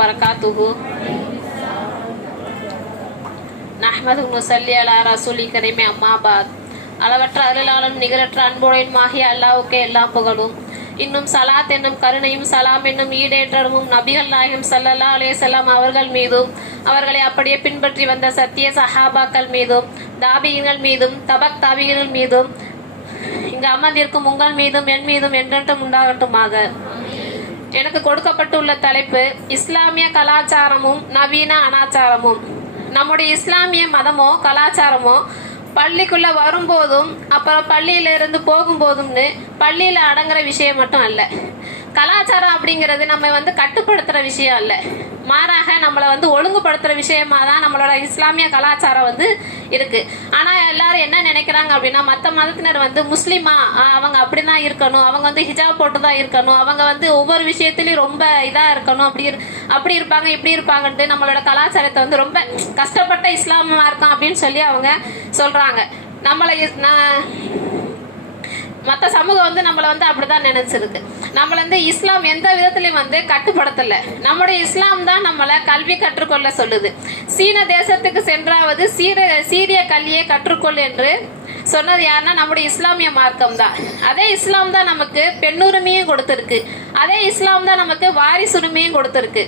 வரகாத்துஹு நஹ்மது முசல்லி அலா ரசூலி கரீமே அம்மாபாத். அளவற்ற அருளாளன் நிகரற்ற அன்புடையனுமாகிய அல்லாவுக்கு எல்லா புகழும். இன்னும் சலாத் என்னும் கருணையும் சலாம் என்னும் ஈடேற்றமும் நபிகள் நாயகம் சல்லல்லா அலே செல்லாம் அவர்கள் மீதும் அவர்களை அப்படியே பின்பற்றி வந்த சத்திய சஹாபாக்கள் மீதும் தாபிகள் மீதும் தபக் தாபிகள் மீதும் இங்கு அமர்ந்திருக்கும் உங்கள் மீதும் என் மீதும் என்றென்றும் உண்டாகட்டுமாக. எனக்கு கொடுக்கப்பட்டுள்ள தலைப்பு இஸ்லாமிய கலாச்சாரமும் நவீன அனாச்சாரமும். நம்முடைய இஸ்லாமிய மதமோ கலாச்சாரமோ பள்ளிக்குள்ள வரும்போதும் அப்புறம் பள்ளியில இருந்து போகும்போதும்னு பள்ளியில அடங்குற விஷயம் மட்டும் அல்ல. கலாச்சாரம் அப்படிங்கிறது நம்ம வந்து கட்டுப்படுத்துற விஷயம் அல்ல. மாறாக நம்மளை வந்து ஒழுங்குபடுத்துகிற விஷயமா தான் நம்மளோட இஸ்லாமிய கலாச்சாரம் வந்து இருக்குது ஆனால் எல்லாரும் என்ன நினைக்கிறாங்க அப்படின்னா மற்ற மதத்தினர் வந்து முஸ்லீமா அவங்க அவங்க அப்படிதான் இருக்கணும். அவங்க வந்து ஹிஜாப் போட்டு தான் இருக்கணும். அவங்க வந்து ஒவ்வொரு விஷயத்துலையும் ரொம்ப இதாக இருக்கணும். அப்படி இரு- அப்படி இருப்பாங்க இப்படி இருப்பாங்கன்ட்டு நம்மளோட கலாச்சாரத்தை வந்து ரொம்ப கஷ்டப்பட்ட இஸ்லாமமாக இருக்கும் அப்படின்னு சொல்லி அவங்க சொல்கிறாங்க நம்மளை நான் மற்ற சமூகம் வந்து நம்மளை வந்து அப்படிதான் நினைச்சிருக்கு நம்மள வந்து இஸ்லாம் எந்த விதத்திலையும் வந்து கட்டுப்படுத்தலை. நம்முடைய இஸ்லாம் தான் நம்மளை கல்வி கற்றுக்கொள்ள சொல்லுது. சீன தேசத்துக்கு சென்றாவது சீர சீரிய கல்வியை கற்றுக்கொள் என்று சொன்னது யாருன்னா நம்முடைய இஸ்லாமிய மார்க்கம் தான். அதே இஸ்லாம் தான் நமக்கு பெண்ணுரிமையும் கொடுத்துருக்கு. அதே இஸ்லாம் தான் நமக்கு வாரிசுரிமையும் கொடுத்துருக்கு.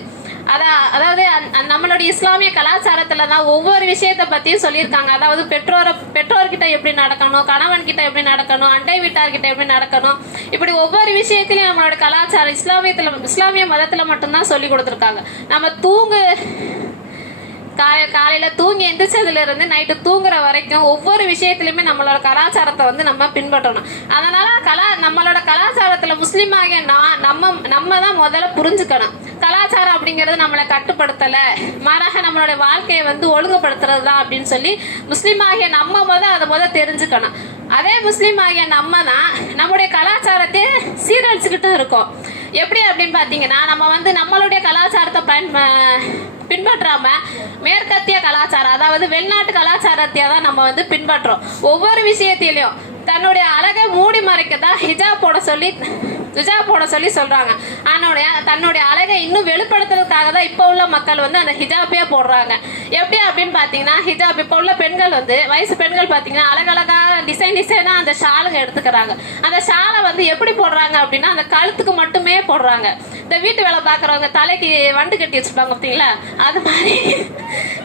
அதான் அதாவது நம்மளுடைய இஸ்லாமிய கலாச்சாரத்துல தான் ஒவ்வொரு விஷயத்தை பத்தியும் சொல்லியிருக்காங்க. அதாவது பெற்றோரை பெற்றோர்கிட்ட எப்படி நடக்கணும் கணவன் கிட்ட எப்படி நடக்கணும் அண்டை வீட்டார்கிட்ட எப்படி நடக்கணும் இப்படி ஒவ்வொரு விஷயத்திலையும் நம்மளோட கலாச்சாரம் இஸ்லாமியத்துல இஸ்லாமிய மதத்துல மட்டும்தான் சொல்லி கொடுத்துருக்காங்க. நம்ம தூங்கு காலை காலையில் தூங்கி எந்திரிச்சதுல இருந்து நைட்டு தூங்குற வரைக்கும் ஒவ்வொரு விஷயத்துலையுமே நம்மளோட கலாச்சாரத்தை வந்து நம்ம பின்பற்றணும். அதனால கலா நம்மளோட கலாச்சாரத்தில் முஸ்லீம் ஆகிய நான் நம்ம நம்ம தான் முதல்ல புரிஞ்சுக்கணும். கலாச்சாரம் அப்படிங்கிறது நம்மளை கட்டுப்படுத்தலை. மாறாக நம்மளோட வாழ்க்கையை வந்து ஒழுங்குபடுத்துறது தான் அப்படின்னு சொல்லி முஸ்லீம் ஆகிய நம்ம முத அதை முத தெரிஞ்சுக்கணும். அதே முஸ்லீம் ஆகிய நம்ம தான் நம்முடைய கலாச்சாரத்தை சீரழிச்சுக்கிட்டு இருக்கோம். எப்படி அப்படின்னு பார்த்தீங்கன்னா நம்ம வந்து நம்மளுடைய கலாச்சாரத்தை பயன் பின்பற்றாமல் மேற்கத்திய கலாச்சாரம் அதாவது வெளிநாட்டு கலாச்சாரத்தை தான் நம்ம வந்து பின்பற்றோம். ஒவ்வொரு விஷயத்திலையும் தன்னுடைய அழகை மூடி மறைக்க தான் ஹிஜாப் போட சொல்லி ஹிஜாப் போட சொல்லி சொல்கிறாங்க ஆனோடைய தன்னுடைய அழகை இன்னும் வெளிப்படுத்துறதுக்காக தான் இப்போ உள்ள மக்கள் வந்து அந்த ஹிஜாப்பே போடுறாங்க. எப்படி அப்படின்னு பார்த்தீங்கன்னா ஹிஜாப் இப்போ உள்ள பெண்கள் வந்து வயசு பெண்கள் பார்த்தீங்கன்னா அழகழகாக டிசைன் டிசைனாக அந்த ஷாலுங்க எடுத்துக்கிறாங்க. அந்த ஷாலை வந்து எப்படி போடுறாங்க அப்படின்னா அந்த கழுத்துக்கு மட்டுமே போடுறாங்க. இந்த வீட்டு வேலை பார்க்குறவங்க தலைக்கு வண்டு கட்டி வச்சுருப்பாங்க பார்த்தீங்களா அது மாதிரி.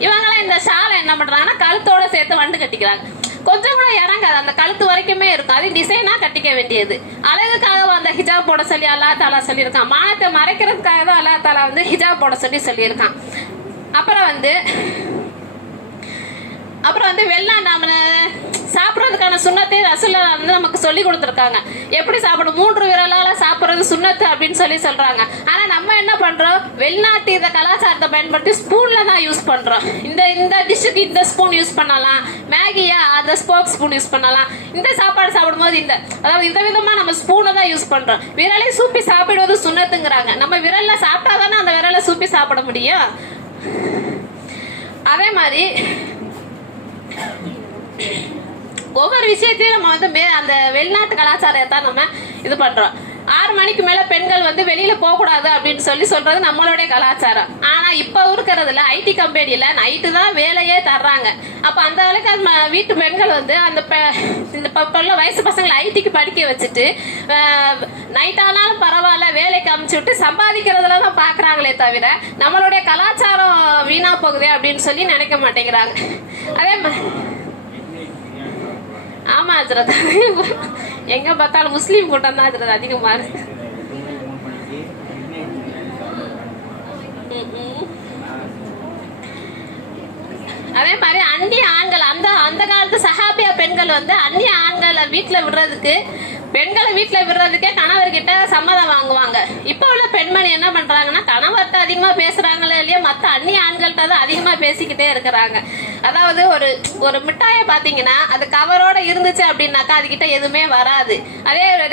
இவங்களாம் இந்த ஷாலை என்ன பண்ணுறாங்கன்னா கழுத்தோட சேர்த்து வண்டு கட்டிக்கிறாங்க. கொஞ்சம் கூட இறங்காது. அந்த கழுத்து வரைக்குமே இருக்கும். அது டிசைனாக கட்டிக்க வேண்டியது. அழகுக்காக அந்த ஹிஜாப் போட சொல்லி அல்லா தாலா சொல்லியிருக்கான். மானத்தை மறைக்கிறதுக்காக தான் அல்லா தாலா வந்து ஹிஜாப் போட சொல்லி சொல்லியிருக்கான். அப்புறம் வந்து அப்புறம் வந்து வெள்ளம் சாப்பிட்றதுக்கான சுண்ணத்தை ரசுல்லா வந்து நமக்கு சொல்லி கொடுத்துருக்காங்க. எப்படி சாப்பிடும் மூன்று விரலால் சாப்பிட்றது சுண்ணத்து அப்படின்னு சொல்லி சொல்கிறாங்க ஆனால் நம்ம என்ன பண்ணுறோம் வெளிநாட்டு இந்த கலாச்சாரத்தை பயன்படுத்தி ஸ்பூனில் தான் யூஸ் பண்ணுறோம் இந்த இந்த டிஷ்ஷுக்கு இந்த ஸ்பூன் யூஸ் பண்ணலாம். மேகியா அந்த ஸ்போக் ஸ்பூன் யூஸ் பண்ணலாம். இந்த சாப்பாடு சாப்பிடும்போது இந்த அதாவது இந்த விதமாக நம்ம ஸ்பூனை தான் யூஸ் பண்ணுறோம் விரலை சூப்பி சாப்பிடுவது சுண்ணத்துங்கிறாங்க. நம்ம விரலில் சாப்பிட்டா தானே அந்த விரலை சூப்பி சாப்பிட முடியும்? அதே மாதிரி ஒவ்வொரு விஷயத்தையும் நம்ம வந்து மே அந்த வெளிநாட்டு கலாச்சாரத்தை நம்ம இது பண்றோம். ஆறு மணிக்கு மேல பெண்கள் வந்து வெளியில போகக்கூடாது அப்படின்னு சொல்லி சொல்றது நம்மளுடைய கலாச்சாரம். ஆனா இப்ப இருக்கிறதுல ஐடி கம்பெனியில் நைட்டு தான் வேலையே தர்றாங்க. அப்ப அந்த அளவுக்கு அந்த ம- வீட்டு பெண்கள் வந்து அந்த பெ- இந்த இப்ப உள்ள வயசு பசங்களை ஐடிக்கு படிக்க வச்சுட்டு நைட் ஆனாலும் பரவாயில்ல வேலைக்கு அமுச்சு விட்டு சம்பாதிக்கிறதுல தான் பாக்குறாங்களே தவிர நம்மளுடைய கலாச்சாரம் வீணா போகுதே அப்படின்னு சொல்லி நினைக்க மாட்டேங்கிறாங்க. அதே மாதிரி தான் ஹஜரத். எங்க பார்த்தாலும் முஸ்லீம் கூட்டம் தான் ஹஜரத் அதிகமா. இருக்கு அதே மாதிரி அந்நிய ஆண்கள் அந்த அந்த காலத்து சஹாபியா பெண்கள் வந்து அந்நிய ஆண்களை வீட்டுல விடுறதுக்கு பெண்களை வீட்டுல விடுறதுக்கே கணவர்கிட்ட சம்மதம் வாங்குவாங்க. இப்போ உள்ள பெண்மணி என்ன பண்றாங்க? அதிகமா பேசுறாங்களே இல்லையா? மத்த அந்நிய ஆண்கள்கிட்ட தான் அதிகமா பேசிக்கிட்டே இருக்கிறாங்க. அதாவது ஒரு ஒரு மிட்டாயை பாத்தீங்கன்னா அது கவரோட இருந்துச்சு அப்படின்னாக்கா அதுகிட்ட எதுவுமே வராது. அதே ஒரு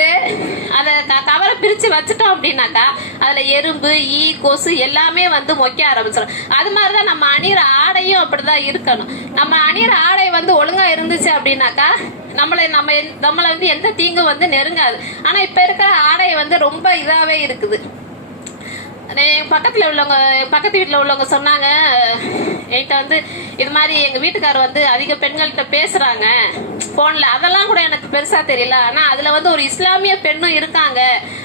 அதை க- கவரை பிரிச்சு வச்சுட்டோம் அப்படின்னாக்கா அதுல எறும்பு ஈ கொசு எல்லாமே வந்து மொக்க ஆரம்பிச்சிடும் அது மாதிரிதான் நம்ம அணிகிற ஆடையும் அப்படிதான் இருக்கணும். நம்ம அணிகிற ஆடை வந்து ஒழுங்கா இருந்துச்சு அப்படின்னாக்கா நம்மளை நம்ம நம்மளை வந்து எந்த தீங்கும் வந்து நெருங்காது. ஆனா இப்ப இருக்கிற ஆடை வந்து ரொம்ப இதாவே இருக்குது. பக்கத்தில் உள்ளவங்க பக்கத்து வீட்டில் உள்ளவங்க சொன்னாங்க. என்கிட்ட வந்து இது மாதிரி எங்கள் வீட்டுக்காரர் வந்து அதிக பெண்கள்கிட்ட பேசுகிறாங்க ஃபோனில் அதெல்லாம் கூட எனக்கு பெருசாக தெரியல. ஆனால் அதில் வந்து ஒரு இஸ்லாமிய பெண்ணும் இருக்காங்க.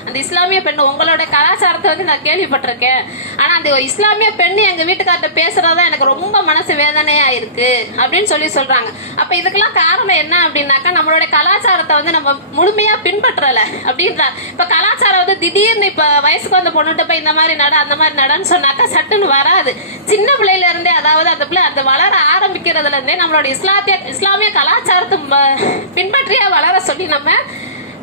அந்த இஸ்லாமிய பெண் உங்களோட கலாச்சாரத்தை வந்து நான் கேள்விப்பட்டிருக்கேன். ஆனால் அந்த இஸ்லாமிய பெண்ணு எங்கள் வீட்டுக்கார்ட்ட பேசுகிறதா எனக்கு ரொம்ப மனசு வேதனையாக இருக்கு அப்படின்னு சொல்லி சொல்கிறாங்க அப்போ இதுக்கெல்லாம் காரணம் என்ன அப்படின்னாக்கா நம்மளோட கலாச்சாரத்தை வந்து நம்ம முழுமையாக பின்பற்றலை அப்படின்றா. இப்போ கலாச்சாரம் வந்து திடீர்னு இப்போ வயசுக்கு வந்த பொண்ணுகிட்ட போய் இந்த மாதிரி நட அந்த மாதிரி நடன்னு சொன்னாக்கா சட்டுன்னு வராது. சின்ன பிள்ளையில இருந்தே அதாவது அந்த பிள்ளை அந்த வளர ஆரம்பிக்கிறதுல இருந்தே நம்மளோட இஸ்லாத்திய இஸ்லாமிய கலாச்சாரத்தை ம- பின்பற்றியா வளர சொல்லி நம்ம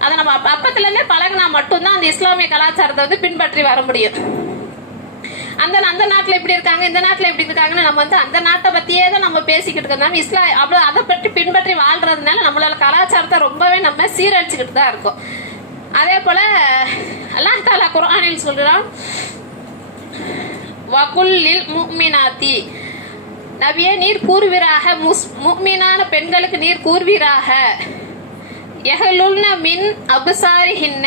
அதை நம்ம அப்ப- இருந்தே பழகினா மட்டும்தான் அந்த இஸ்லாமிய கலாச்சாரத்தை வந்து பின்பற்றி வர முடியும். அந்த அந்த நாட்டில் இப்படி இருக்காங்க இந்த நாட்டில் இப்படி இருக்காங்கன்னு நம்ம வந்து அந்த நாட்டை பற்றியே தான் நம்ம பேசிக்கிட்டு இருக்கோம். இஸ்லா அவ்வளோ அதை பற்றி பின்பற்றி வாழ்றதுனால நம்மளோட கலாச்சாரத்தை ரொம்பவே நம்ம சீரழிச்சுக்கிட்டு தான் இருக்கோம். அதே போல் அல்லாஹ் தாலா குரானில் சொல்கிறான் வகுல்லில் முக்மினாத்தி நபியே நீர் கூறுவீராக. முஸ் முக்மீனான பெண்களுக்கு நீர் கூறுவீராக. எஹலுல்ன மின் அபுசாரிஹின்ன.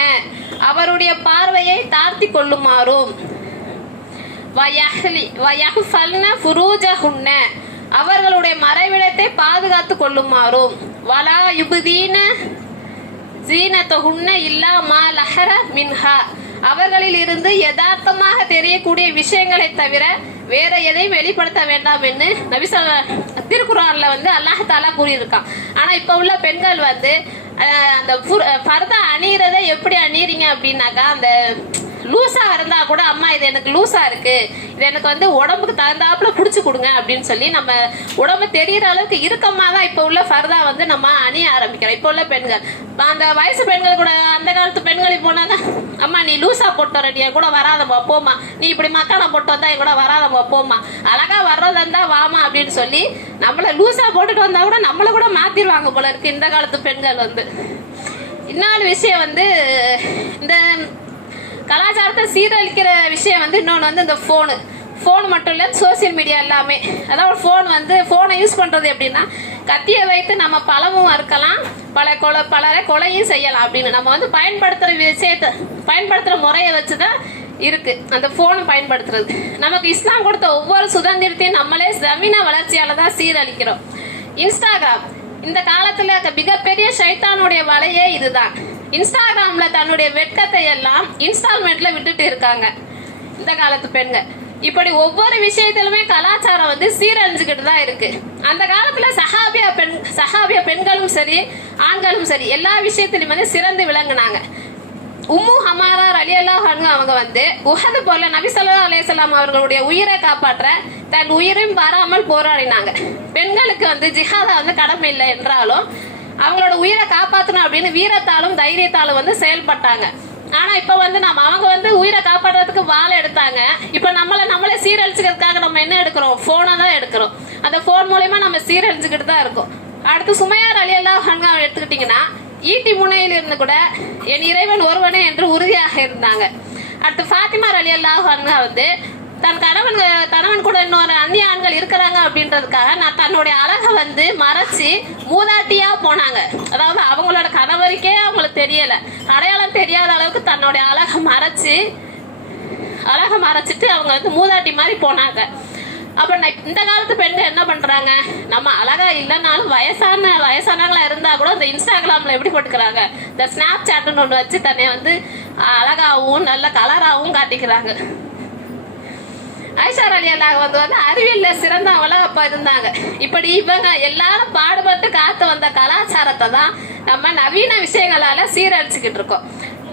அவருடைய பார்வையை தாழ்த்தி கொள்ளுமாறும். ஃபுரூஜஹுன்ன. அவர்களுடைய மறைவிடத்தை பாதுகாத்து கொள்ளுமாறும். வலா யுபுதீன ஜீனத்தகுன்ன இல்லா மா லஹர மின்ஹா. அவர்களில் இருந்து யதார்த்தமாக தெரியக்கூடிய விஷயங்களை தவிர வேற எதையும் வெளிப்படுத்த வேண்டாம் என்று நபிசல்ல திருக்குறான்ல வந்து அல்லாஹ் தாலா கூறியிருக்கான். ஆனா இப்ப உள்ள பெண்கள் வந்து அந்த பர்தா அஹ், எப்படி அணியிறீங்க அப்படின்னாக்கா அந்த லூஸாக இருந்தால் கூட அம்மா இது எனக்கு லூஸாக இருக்குது இது எனக்கு வந்து உடம்புக்கு தகுந்தாப்புல பிடிச்சி கொடுங்க அப்படின்னு சொல்லி நம்ம உடம்பு தெரிகிற அளவுக்கு இறுக்கமா தான் இப்போ உள்ள ஃபர்தா வந்து நம்ம அணிய ஆரம்பிக்கிறோம். இப்போ உள்ள பெண்கள். அந்த வயசு பெண்கள் கூட அந்த காலத்து பெண்கள் போனாங்க அம்மா நீ லூசா போட்டு வரடி என் கூட வராதம்மா போமா நீ இப்படி மக்கான போட்டு வந்தா என் கூட வராதம்மா போமா அழகா வர்றதா இருந்தா வாமா அப்படின்னு சொல்லி நம்மள லூசா போட்டுட்டு வந்தா கூட நம்மள கூட மாத்திருவாங்க போல இருக்கு இந்த காலத்து பெண்கள் வந்து. இன்னொரு விஷயம் வந்து இந்த கலாச்சாரத்தை சீரழிக்கிற விஷயம் வந்து இன்னொன்று வந்து இந்த ஃபோனு ஃபோன் மட்டும் இல்லை சோஷியல் மீடியா எல்லாமே. அதாவது ஃபோன் வந்து ஃபோனை யூஸ் பண்ணுறது எப்படின்னா கத்தியை வைத்து நம்ம பழமும் அறுக்கலாம் பல கொலை பலரை கொலையும் செய்யலாம் அப்படின்னு. நம்ம வந்து பயன்படுத்துகிற விஷயத்தை பயன்படுத்துகிற முறையை வச்சு தான் இருக்கு. அந்த ஃபோனை பயன்படுத்துறது. நமக்கு இஸ்லாம் கொடுத்த ஒவ்வொரு சுதந்திரத்தையும் நம்மளே ஜமீன வளர்ச்சியால் தான் சீரழிக்கிறோம். இன்ஸ்டாகிராம் இந்த காலத்தில் இருக்க மிகப்பெரிய ஷைத்தானுடைய வலையே இதுதான். இன்ஸ்டாகிராம்ல தன்னுடைய வெட்கத்தை எல்லாம் இன்ஸ்டால்மெண்ட்ல விட்டுட்டு இருக்காங்க. இந்த காலத்து பெண்கள். இப்படி ஒவ்வொரு விஷயத்திலுமே கலாச்சாரம் வந்து சீரழிஞ்சுக்கிட்டு தான் இருக்கு. அந்த காலத்துல சஹாபியா பெண் சஹாபியா பெண்களும் சரி ஆண்களும் சரி எல்லா விஷயத்திலும் வந்து சிறந்து விளங்குனாங்க. உம்மு ஹமாரா அலி அல்லாஹ் அவங்க வந்து உஹது போல நபி ஸல்லல்லாஹு அவர்களுடைய உயிரை காப்பாற்ற தன் உயிரையும் வராமல் போராடினாங்க. பெண்களுக்கு வந்து ஜிஹாதா வந்து கடமை இல்லை என்றாலும் அவங்களோட உயிரை காப்பாற்றணும் அப்படின்னு வீரத்தாலும் தைரியத்தாலும் வந்து செயல்பட்டாங்க. ஆனா இப்ப வந்து நம்ம அவங்க வந்து உயிரை காப்பாற்றுறதுக்கு வாழை எடுத்தாங்க. இப்ப நம்மள நம்மளே சீரழிச்சுக்கிறதுக்காக நம்ம என்ன எடுக்கிறோம்? போனை தான் எடுக்கிறோம். அந்த போன் மூலயமா நம்ம சீரழிச்சுக்கிட்டு தான் இருக்கோம். அடுத்து சுமையார் அலி அல்லாஹ் எடுத்துக்கிட்டீங்கன்னா ஈட்டி முனையில் இருந்து கூட என் இறைவன் ஒருவனே என்று உறுதியாக இருந்தாங்க. அடுத்து ஃபாத்திமா அலி அல்லாஹ் வந்து தன் கணவன் கணவன் கூட இன்னொரு அந்நிய இருக்கிறாங்க அப்படின்றதுக்காக நான் தன்னுடைய அழகை வந்து மறைச்சு மூதாட்டியா போனாங்க. அதாவது அவங்களோட கணவருக்கே அவங்களுக்கு தெரியல. அடையாளம் தெரியாத அளவுக்கு தன்னுடைய அழகை மறைச்சு அழகை மறைச்சிட்டு அவங்க வந்து மூதாட்டி மாதிரி போனாங்க. அப்ப நான் இந்த காலத்து பெண்கள் என்ன பண்றாங்க? நம்ம அழகா இல்லைனாலும் வயசான வயசானவங்களா இருந்தா கூட இந்த இன்ஸ்டாகிராம்ல எப்படி போட்டுக்கிறாங்க? இந்த ஸ்னாப் சாட்னு ஒன்று வச்சு தன்னை வந்து அழகாவும் நல்ல கலராகவும் காட்டிக்கிறாங்க. ஐஷார் அலி அல்லாஹ் வந்து வந்து அறிவியல்ல சிறந்தவங்களா அப்ப இருந்தாங்க. இப்படி இவங்க எல்லாரும் பாடுபட்டு காத்து வந்த கலாச்சாரத்தை தான் நம்ம நவீன விஷயங்களால சீரழிச்சுக்கிட்டு இருக்கோம்.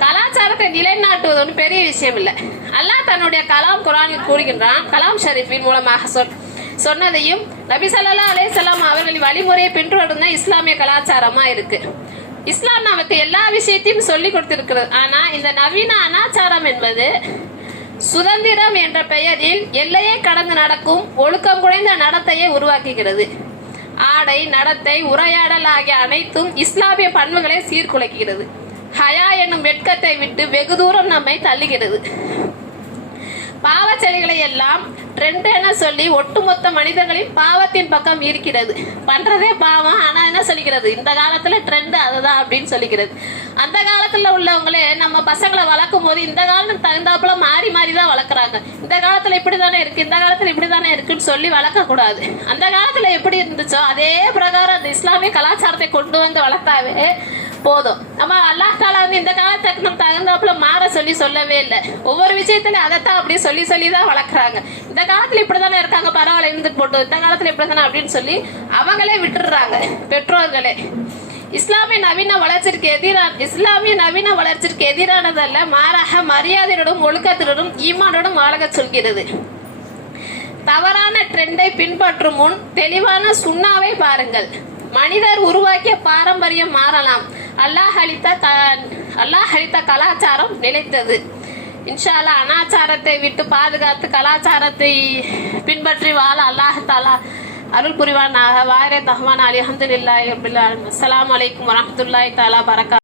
கலாச்சாரத்தை நிலைநாட்டுவது ஒன்றும் பெரிய விஷயம் இல்லை. அல்லாஹ் தன்னுடைய கலாம் குரானில் கூறுகின்றான் கலாம் ஷரீஃபின் மூலமாக சொல் சொன்னதையும் நபி சல்லா அலைஹி அவர்களின் வழிமுறையை பின்தொடர்ந்து இஸ்லாமிய கலாச்சாரமா இருக்கு. இஸ்லாம் நமக்கு எல்லா விஷயத்தையும் சொல்லி கொடுத்திருக்கிறது. ஆனா இந்த நவீன அனாச்சாரம் என்பது சுதந்திரம் என்ற பெயரில் எல்லையை கடந்து நடக்கும் ஒழுக்கம் குறைந்த நடத்தையை உருவாக்குகிறது. ஆடை நடத்தை உரையாடல் ஆகிய அனைத்தும் இஸ்லாமிய பண்புகளை சீர்குலைக்கிறது. ஹயா என்னும் வெட்கத்தை விட்டு வெகு தூரம் நம்மை தள்ளுகிறது. பாவச்செயல்களை எல்லாம் ட்ரெண்டுன்னு சொல்லி ஒட்டுமொத்த மனிதர்களின் பாவத்தின் பக்கம் இருக்கிறது. பண்றதே பாவம் ஆனா என்ன சொல்லிக்கிறது? இந்த காலத்துல ட்ரெண்ட் அதுதான் அப்படின்னு சொல்லிக்கிறது. அந்த காலத்துல உள்ளவங்களே நம்ம பசங்களை வளர்க்கும் போது இந்த காலம் தகுந்தாப்புல மாறி மாறி தான் வளர்க்குறாங்க. இந்த காலத்துல இப்படி தானே இருக்கு இந்த காலத்துல இப்படி தானே இருக்குன்னு சொல்லி வளர்க்க கூடாது அந்த காலத்துல எப்படி இருந்துச்சோ அதே பிரகாரம் அந்த இஸ்லாமிய கலாச்சாரத்தை கொண்டு வந்து வளர்த்தாவே போதும். நம்ம அல்லாஹ் தாலா வந்து இந்த காலத்துக்கு நம்ம தகுந்தாப்புல மாற சொல்லி சொல்லவே இல்லை. ஒவ்வொரு விஷயத்துல அதைத்தான் அப்படி சொல்லி சொல்லி தான் வளர்க்குறாங்க. இந்த காலத்துல இப்படிதானே இருக்காங்க? பரவாயில்ல இருந்துட்டு போட்டு. இந்த காலத்துல இப்படிதானே அப்படின்னு சொல்லி அவங்களே விட்டுடுறாங்க பெற்றோர்களே. இஸ்லாமிய நவீன வளர்ச்சிக்கு எதிரான இஸ்லாமிய நவீன வளர்ச்சிக்கு எதிரானதல்ல மாறாக மரியாதையுடன் ஒழுக்கத்துடனும் ஈமானுடன் வாழக சொல்கிறது. தவறான ட்ரெண்டை பின்பற்றும் முன் தெளிவான சுண்ணாவை பாருங்கள். மனிதர் உருவாக்கிய பாரம்பரியம் மாறலாம். அல்லாஹ் அளித்த க- அல்லாஹ் அளித்த கலாச்சாரம் நிலைத்தது இன்ஷால்லா அனாச்சாரத்தை விட்டு பாதுகாத்து கலாச்சாரத்தை பின்பற்றி வாழ அல்லாஹ் தாலா அருள் புரிவானாக. வாரே தஹ்மான் அலி அஹமதுல்லாஹி அஸ்லாம் வலைக்கம் வரமத்துல்லாய் தாலா பரக்கா